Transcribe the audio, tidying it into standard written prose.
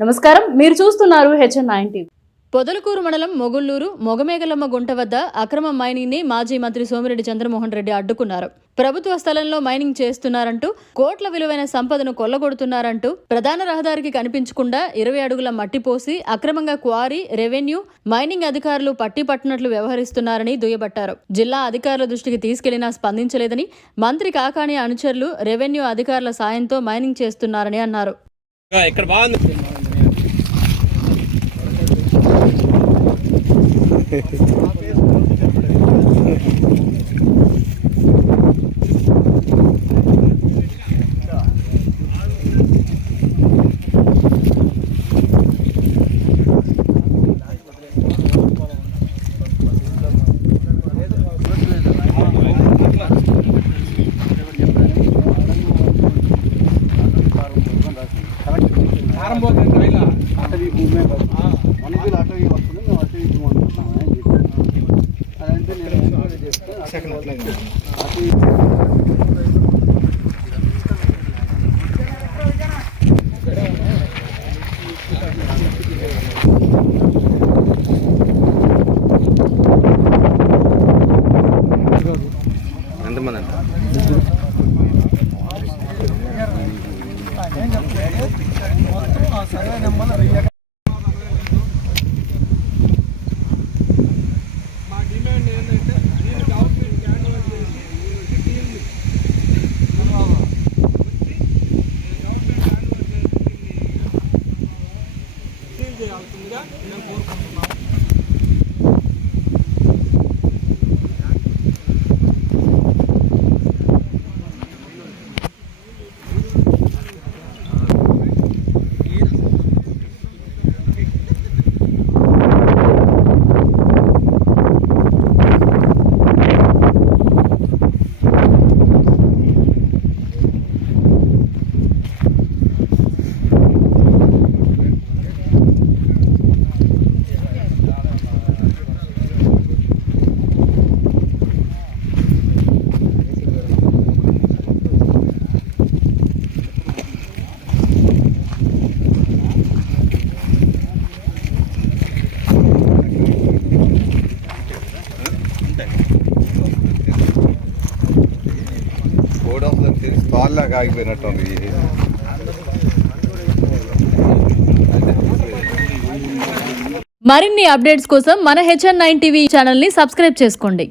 నమస్కారం, మీరు చూస్తున్నారు HN9 టీవీ. పొదలకూరు మండలం మొగుళ్ళూరు మొగమేగలమ్మ గుంట వద్ద అక్రమ మైనింగ్ ని మాజీ మంత్రి సోమిరెడ్డి చంద్రమోహన్ రెడ్డి అడ్డుకున్నారు. ప్రభుత్వ స్థలంలో మైనింగ్ చేస్తున్నారంటూ, కోట్ల విలువైన సంపదను కొల్లగొడుతున్నారంటూ ప్రధాన రహదారికి కనిపించకుండా 20 అడుగుల మట్టి పోసి అక్రమంగా క్వారీ, రెవెన్యూ, మైనింగ్ అధికారులు పట్టిపట్టినట్లు వ్యవహరిస్తున్నారని దుయ్యబట్టారు. జిల్లా అధికారుల దృష్టికి తీసుకెళ్లినా స్పందించలేదని, మంత్రి కాకాణి అనుచరులు రెవెన్యూ అధికారుల సాయంతో మైనింగ్ చేస్తున్నారని అన్నారు. ఆగిపోయినట్టుంది. మరిన్ని అప్డేట్స్ కోసం మన HN9 టీవీ ఛానల్ ని సబ్స్క్రైబ్ చేసుకోండి.